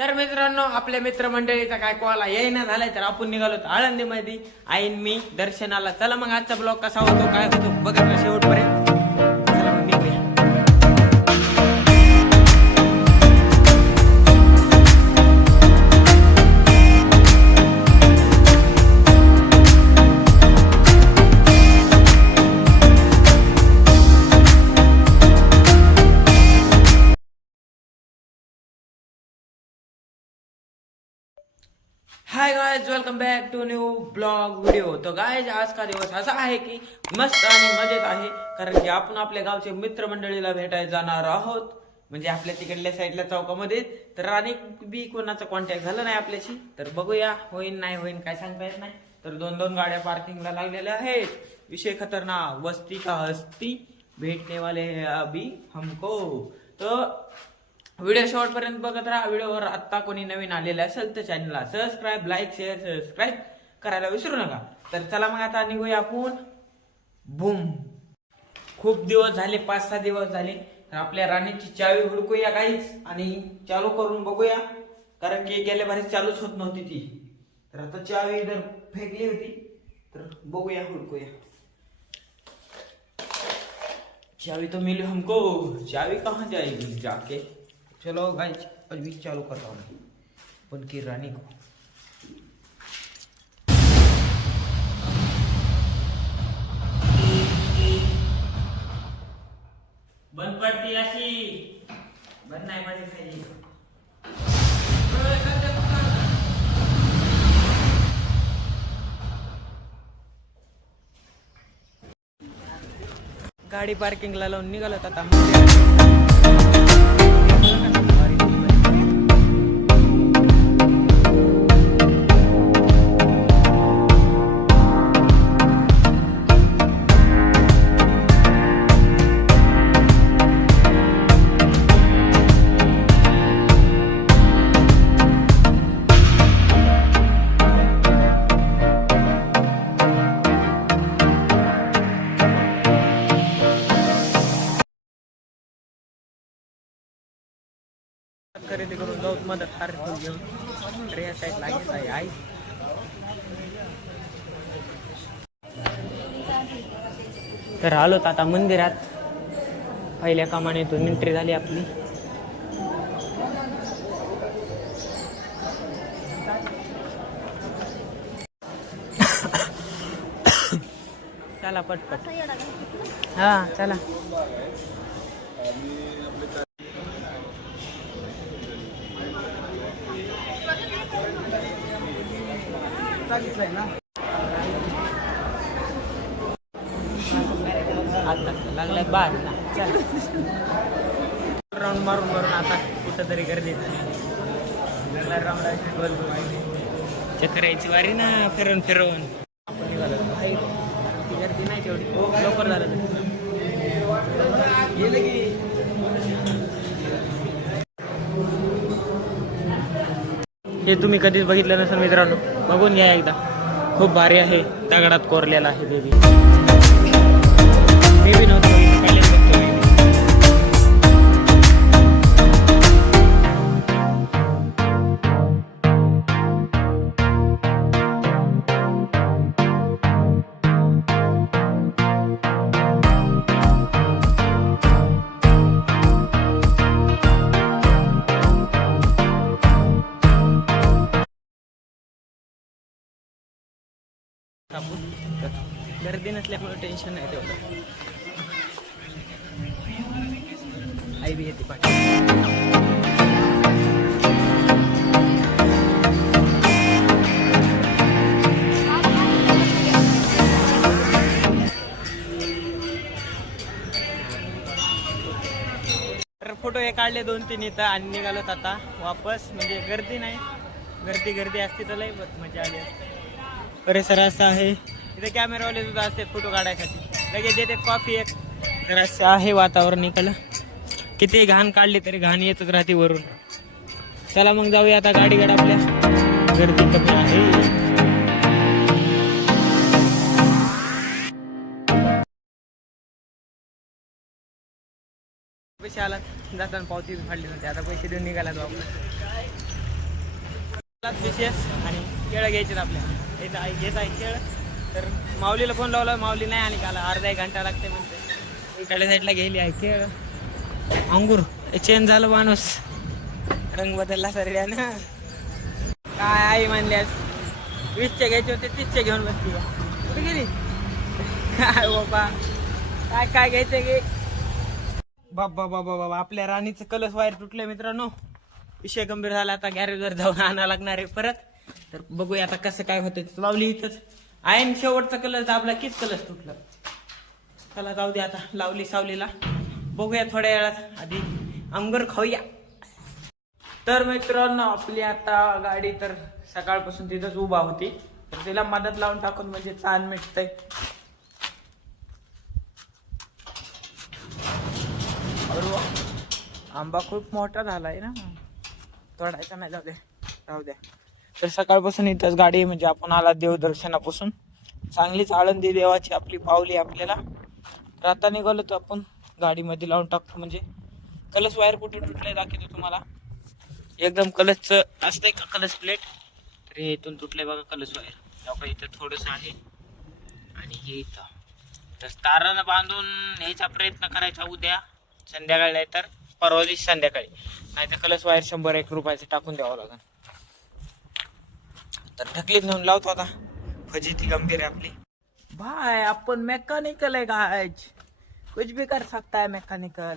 तर मित्रांनो आपल्या मित्रमंडळीचा काय कॉल येईना झालाय तर आपण निघालो आळंदीमध्ये. आईन मी दर्शनाला. चला मग आजचा ब्लॉग कसा होतो काय होतो बघा शेवटपर्यंत. Hi guys welcome back to new blog video तर गायज आज का दिवस असा आहे की मस्त आणि मजेत आहे कारण की आपण आपल्या गावचे मित्रमंडळीला भेटायला जाणार आहोत. म्हणजे आपल्या तिकडल्या साईडला चौकामध्ये. तर अनेक बी कोणाचा कॉन्टॅक्ट झाला नाही आपल्याशी? तर बघूया होईन नाही होईन काय सांगता येत नाही. तर दोन दोन गाड्या पार्किंगला लागलेल्या आहेत. विषय खतरनाक वस्ती का हस्ती? भेटने वाले अभी हमको. तर व्हिडिओ शेवटपर्यंत बघत राहा. व्हिडिओवर आत्ता कोणी नवीन आलेले असेल तर चॅनलला सबस्क्राईब लाईक शेअर सबस्क्राईब करायला विसरू नका. तर चला मग आता निघूया आपण. बूम. खूप दिवस झाले पाच सहा दिवस झाले तर आपल्या राणीची चावी हुडकूया काहीच आणि चालू करून बघूया. कारण की गेल्या बारीच चालूच होत नव्हती ती. तर आता चावी जर फेकली होती तर बघूया हुडकूया. चावी तो मिली हमको. चावी कहाँ जाएगी? जाके चलो गाइस अभी चालू करता हूँ अपन की रानी को। बंद पडती अशी। बंद नाही पडली खाली। गाडी पार्किंगला लावून निघालो आता. खरेदी करून जाऊ मदत हार घेऊन तर या साईडला आहे आई तर आलोत आता मंदिरात. पहिल्या कामानेतून एंट्री झाली आपली. चला पटपट. हा चला. सांगितलंय आता लागलाय बार चल राऊंड मारून मारून आता कुठं तरी गर्दी चक्कर यायची वारी ना फिरवून फिरवून आपण निघालो गर्दी नाही तेवढी लवकर झालं गेलं की हे तुम्ही कधीच बघितलं नसेल मित्रांनो. बघून घ्या एकदा. खूप भारी आहे दगडात कोरलेला आहे बेबी बेबी नव्हतं. कापून गर्दी नसल्यामुळे टेन्शन नाही तेवढं. आई बी येते पाठी. फोटो हे काढले दोन तीन इथं आणि निघालोत आता. वापस म्हणजे गर्दी नाही. गर्दी गर्दी असती तर लई मजा आली. असते परिसर असा आहे. इथे कॅमेरावाले सुद्धा असते फोटो काढायसाठी. लगेच देते कॉफी एक. तर असं आहे वातावरण इकडं. किती घाण काढली तरी घाण येतच राहते वरून. चला मग जाऊया आता गाडीकडे आपल्या. गर्दी कमी आहे. पैसे आला जाताना पावती फाडली नव्हती. आता पैसे देऊन निघाला तो आपला विशेष आणि केळं घ्यायचे आपल्या. येत आहे घेत आहे खेळ. तर माऊलीला फोन लावला माऊली नाही आणि काला अर्धा एक घंटा लागते म्हणते. इकडल्या साईडला गेली आहे खेळ. अंगूर चेंज झालं माणूस. रंग बदलला सरड्यानं काय आई म्हणल्यास वीसचे घ्यायचे होते तीसचे घेऊन बसली कुठे गेली? काय बाबा? काय काय घ्यायचं गे बाबा बाबा बाबा आपल्या राणीचं कलस वायर तुटलं मित्रांनो. विषय गंभीर झाला आता गॅरेजवर जाऊन आणा लागणार आहे परत. तर बघूया आता कसं काय होतं तिथं लावली इथंच. आयन शेवटचा कलर दाबला कीच कलर तुटला. चला जाऊ दे आता लावली सावलीला. बघूया थोड्या वेळात. आधी अंगर खाऊया. तर मित्रांनो आपली आता गाडी तर सकाळपासून तिथंच उभा होती. तर तिला मदत लावून टाकून म्हणजे ताण मिटतंय. आंबा खूप मोठा झालाय ना. तोडायचा नाही जाऊ दे. जाऊ द्या तर सकाळपासून इथंच गाडी म्हणजे आपण आला देवदर्शनापासून. चांगलीच आळंदी देवाची आपली पावली आपल्याला. तर आता निघालो तर आपण गाडीमध्ये लावून टाकतो म्हणजे कलस वायर कुठे तुटले दाखवतो तुम्हाला. एकदम कलसचं असतंय का कलस प्लेट? तर हे इथून तुटलंय बघा कलस वायर. तेव्हा इथं थोडस आहे. आणि हे इथं. तर तारानं बांधून न्यायचा प्रयत्न करायचा उद्या. संध्याकाळी नाही तर परवा दिवशी संध्याकाळी. नाही तर कलस वायर शंभर एक रुपयाचं टाकून द्यावं लागेल. तर ढकलीत नेऊन लावतो आता. फजिती गंभीर आहे आपली. बाय आपण मेकॅनिकल आहे गायज कुछ भी कर सकता है मेकॅनिकल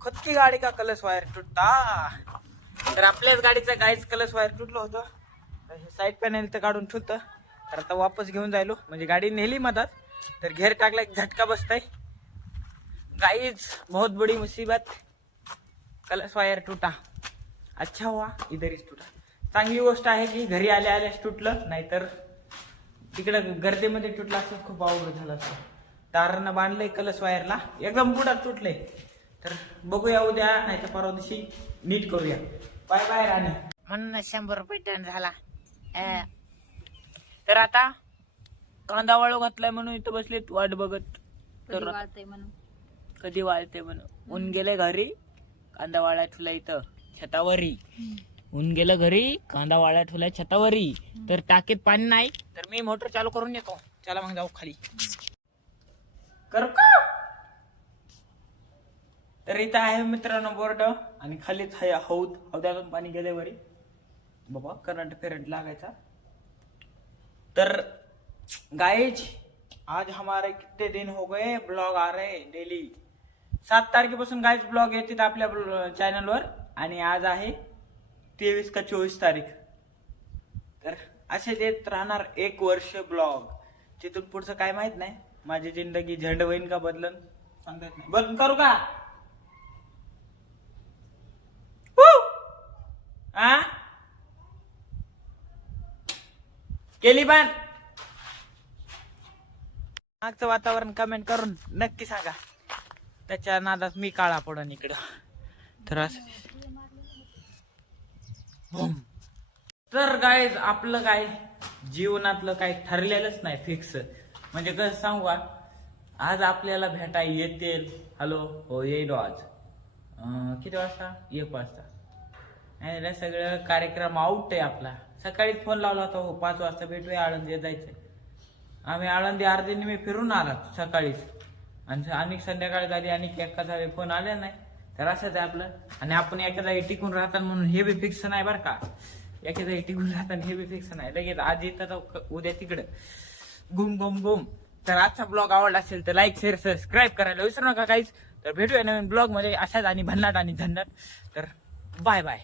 खुद की गाडी का कलस वायर तुटता तर आपल्याच गाडीचं गाईच कलस वायर तुटलं होतं. तर हे साईड पॅनेल तर काढून ठेवतं. तर आता वापस घेऊन जायलो. म्हणजे गाडी नेली मधात. तर घेर टाकला एक झटका बसताय. गाईज बहुत बड़ी मुसीबत. कलस वायर टूटा. अच्छा हुआ इधरच तुटा चांगली गोष्ट आहे की घरी आल्या आल्याच तुटलं नाहीतर तिकडं गर्दीमध्ये तुटलं असं खूप अवघड झालं असतं. तारानं बांधलंय कलस वायरला एकदम बुडात तुटलंय. तर बघूया उद्या नाही तर परवा दिवशी नीट करूया. बाय बाय राणी. म्हणून शंभर रुपये टन झाला. तर आता कांदा वाळू घातलाय म्हणून इथं बसलेत वाट बघत. तर कधी वाळते म्हणून. ऊन गेले घरी कांदा वाळा ठेवला इथं छतावरी. ऊन गेलं घरी कांदा वाळा ठेवलाय छतावरी. तर टाकीत पाणी नाही तर मी मोटर चालू करून येतो. चला मग जाऊ खाली. कर का? तर इथं आहे मित्रांनो बोर्ड आणि खालीच आहे हौद. हौद्यातून पाणी गेले वरी. बाबा करंट फेरंट लागायचा. तर गाईज आज हमारे कितने दिन हो गए? ब्लॉग आ रहे डेली सात तारखेपासून गाईज ब्लॉग येतात आपल्या चॅनलवर आणि आज आहे तेवीस का चोवीस तारीख. तर असे देत राहणार एक वर्ष ब्लॉग तिथून पुढचं काय माहीत नाही. माझी जिंदगी झंड होईन का बदलन? सांगता येत नाही. बंद करू का? आ? केली पण. मागचं वातावरण कमेंट करून नक्की सांगा. त्याच्या नादात मी काळा पडन इकडं. तर असं. तर काय आपलं काय जीवनातलं काय ठरलेलंच नाही फिक्स म्हणजे कसं सांगू का? आज आपल्याला भेटाय येतील. हॅलो हो येईल हो आज. किती वाजता? एक वाजता. आणि सगळं कार्यक्रम आउट आहे आपला. सकाळीच फोन लावला होता. हो पाच वाजता भेटूया आळंदी जायचं आम्ही आळंदी अर्धी मी फिरून आला सकाळीच. आणि अनेक संध्याकाळी झाली आणि एका झाले फोन आले नाही. तर असंच आहे आपलं. आणि आपण एका जागी टिकून राहतात म्हणून हे बी फिक्स नाही बरं का. एका जागी टिकून राहतात हे बी फिक्स नाही. लगेच आज इथं क- उद्या तिकडं. गुम गुम गुम. तर आजचा ब्लॉग आवडला असेल तर लाईक शेअर सबस्क्राईब करायला विसरू नका काहीच. तर भेटूया नवीन ब्लॉगमध्ये. अशाच आणि भन्नाट आणि झंझट तर बाय बाय